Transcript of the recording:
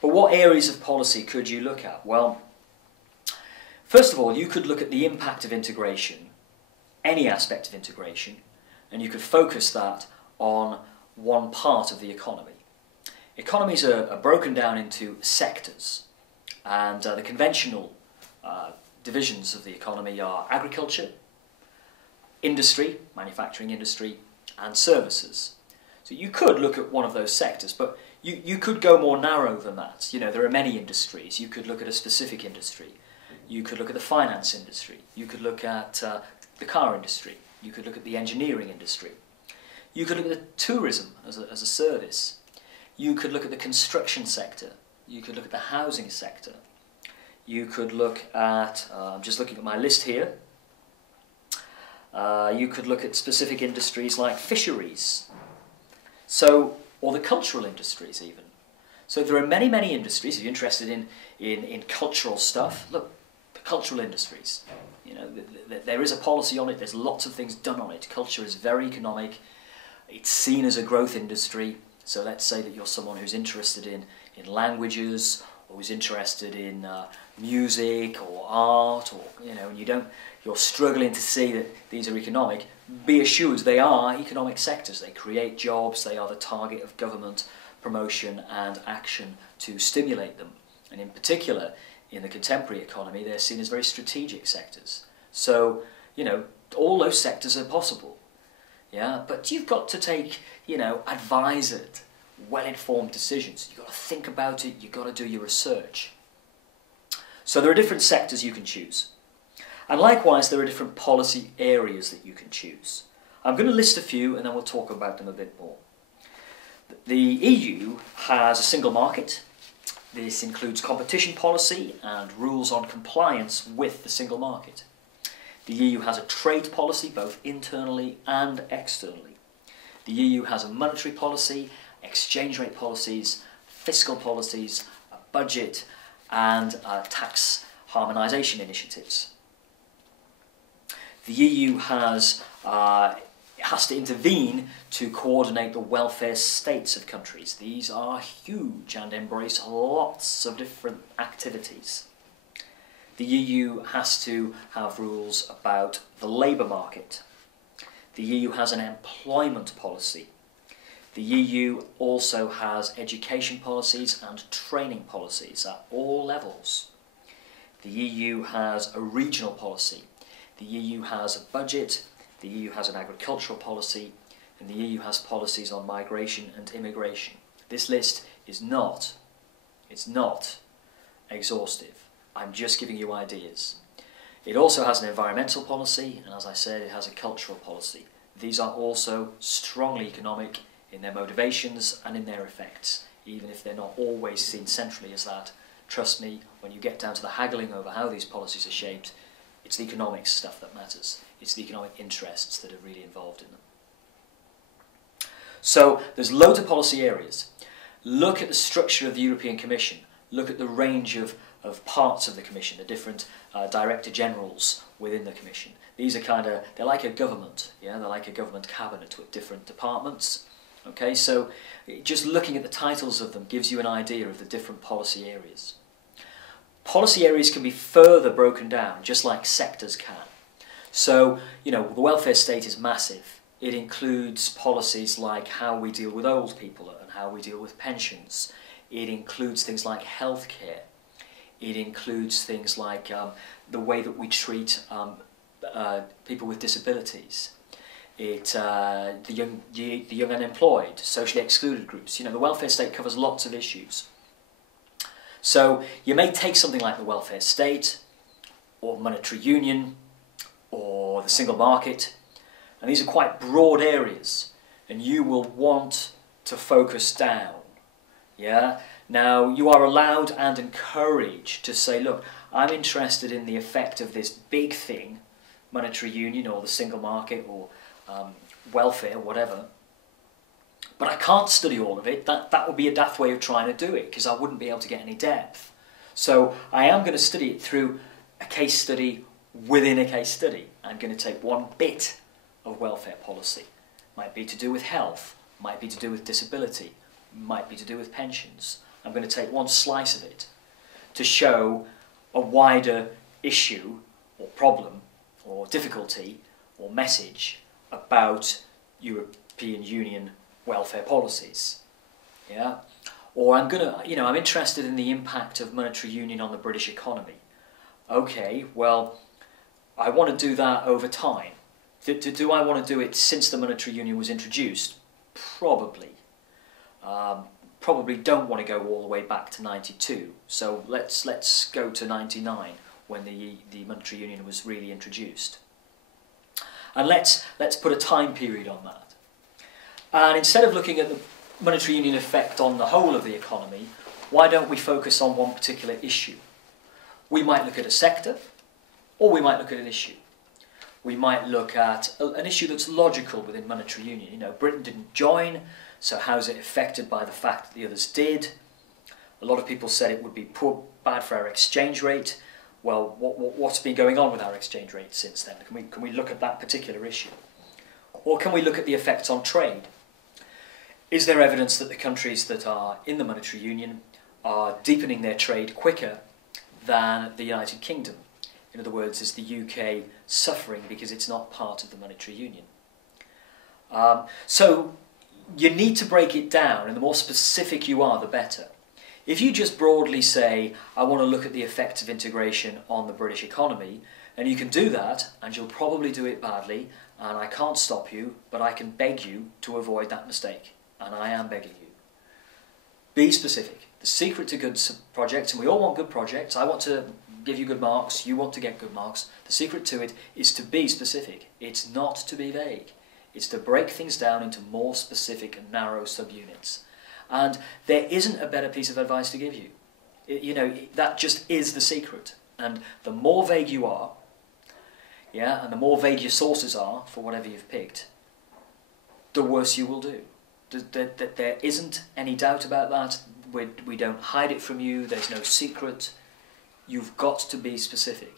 But what areas of policy could you look at? Well, first of all, you could look at the impact of integration, any aspect of integration, and you could focus that on one part of the economy. Economies are broken down into sectors, and the conventional divisions of the economy are agriculture, industry, manufacturing industry, and services. So you could look at one of those sectors, but you could go more narrow than that. You know, there are many industries. You could look at a specific industry. You could look at the finance industry. You could look at the car industry. You could look at the engineering industry. You could look at the tourism as a service. You could look at the construction sector. You could look at the housing sector. You could look at, I'm just looking at my list here, you could look at specific industries like fisheries, so, or the cultural industries even. So there are many, many industries. If you're interested in cultural stuff, look, the cultural industries. You know, there is a policy on it, there's lots of things done on it. Culture is very economic, it's seen as a growth industry. So let's say that you're someone who's interested in languages, or who's interested in music or art, or and you're struggling to see that these are economic. Be assured they are economic sectors. They create jobs. They are the target of government promotion and action to stimulate them. And in particular, in the contemporary economy, they're seen as very strategic sectors. So all those sectors are possible. Yeah, but you've got to take advised, well-informed decisions. You've got to think about it, you've got to do your research. So there are different sectors you can choose. And likewise, there are different policy areas that you can choose. I'm going to list a few and then we'll talk about them a bit more. The EU has a single market. This includes competition policy and rules on compliance with the single market. The EU has a trade policy, both internally and externally. The EU has a monetary policy, exchange rate policies, fiscal policies, a budget, and tax harmonisation initiatives. The EU has to intervene to coordinate the welfare states of countries. These are huge and embrace lots of different activities. The EU has to have rules about the labour market. The EU has an employment policy. The EU also has education policies and training policies at all levels. The EU has a regional policy. The EU has a budget. The EU has an agricultural policy. And the EU has policies on migration and immigration. This list is not exhaustive. I'm just giving you ideas. It also has an environmental policy, and as I said, it has a cultural policy. These are also strongly economic in their motivations and in their effects, even if they're not always seen centrally as that. Trust me, when you get down to the haggling over how these policies are shaped, it's the economic stuff that matters. It's the economic interests that are really involved in them. So there's loads of policy areas. Look at the structure of the European Commission. Look at the range of parts of the Commission, the different Director Generals within the Commission. These are they're like a government, yeah? They're like a government cabinet with different departments. Okay, so just looking at the titles of them gives you an idea of the different policy areas. Policy areas can be further broken down, just like sectors can. So, the welfare state is massive. It includes policies like how we deal with old people and how we deal with pensions. It includes things like healthcare. It includes things like the way that we treat people with disabilities. The young unemployed, socially excluded groups. The welfare state covers lots of issues. So you may take something like the welfare state, or monetary union, or the single market, and these are quite broad areas, and you will want to focus down. Yeah? Now, you are allowed and encouraged to say, look, I'm interested in the effect of this big thing, monetary union or the single market or welfare, whatever, but I can't study all of it. That would be a daft way of trying to do it, because I wouldn't be able to get any depth. So I am going to study it through a case study within a case study. I'm going to take one bit of welfare policy. Might be to do with health, might be to do with disability, might be to do with pensions. I'm going to take one slice of it to show a wider issue or problem or difficulty or message about European Union welfare policies. Yeah? Or I'm interested in the impact of monetary union on the British economy. Okay, well, I want to do that over time. Do I want to do it since the monetary union was introduced? Probably. Probably don't want to go all the way back to 92. So let's go to 99 when the monetary union was really introduced. And let's put a time period on that. And instead of looking at the monetary union effect on the whole of the economy, why don't we focus on one particular issue? We might look at a sector, or we might look at an issue. We might look at an issue that's logical within monetary union. You know, Britain didn't join, so how's it affected by the fact that the others did? A lot of people said it would be bad for our exchange rate. Well, what's been going on with our exchange rate since then? Can we look at that particular issue? Or can we look at the effects on trade? Is there evidence that the countries that are in the monetary union are deepening their trade quicker than the United Kingdom? In other words, is the UK suffering because it's not part of the monetary union? So you need to break it down, and the more specific you are, the better. If you just broadly say, I want to look at the effects of integration on the British economy, and you can do that, and you'll probably do it badly, and I can't stop you, but I can beg you to avoid that mistake. And I am begging you. Be specific. The secret to good projects, and we all want good projects, I want to give you good marks, you want to get good marks, the secret to it is to be specific. It's not to be vague. It's to break things down into more specific and narrow subunits. And there isn't a better piece of advice to give you. That just is the secret. And the more vague you are, and the more vague your sources are for whatever you've picked, the worse you will do. There isn't any doubt about that. We don't hide it from you. There's no secret. You've got to be specific.